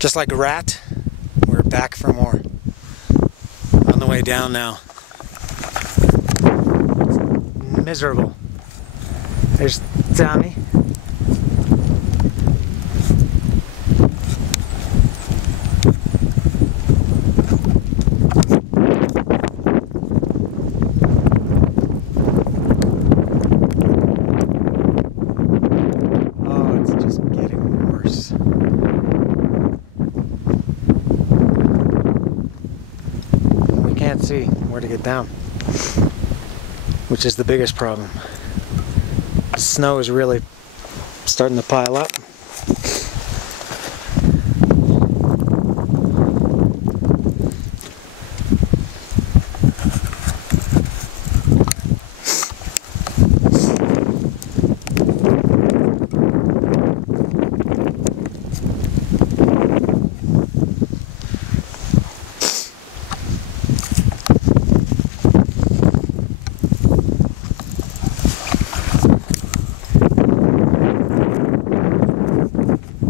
Just like a rat, we're back for more. On the way down now. It's miserable. There's Tommy. Oh, it's just getting worse. We can't see where to get down, which is the biggest problem. The snow is really starting to pile up.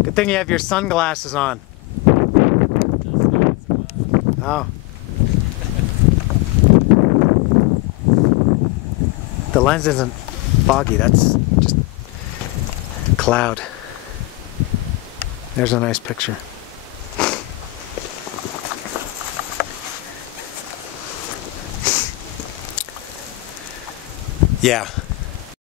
Good thing you have your sunglasses on. Oh. The lens isn't foggy, that's just cloud. There's a nice picture. Yeah.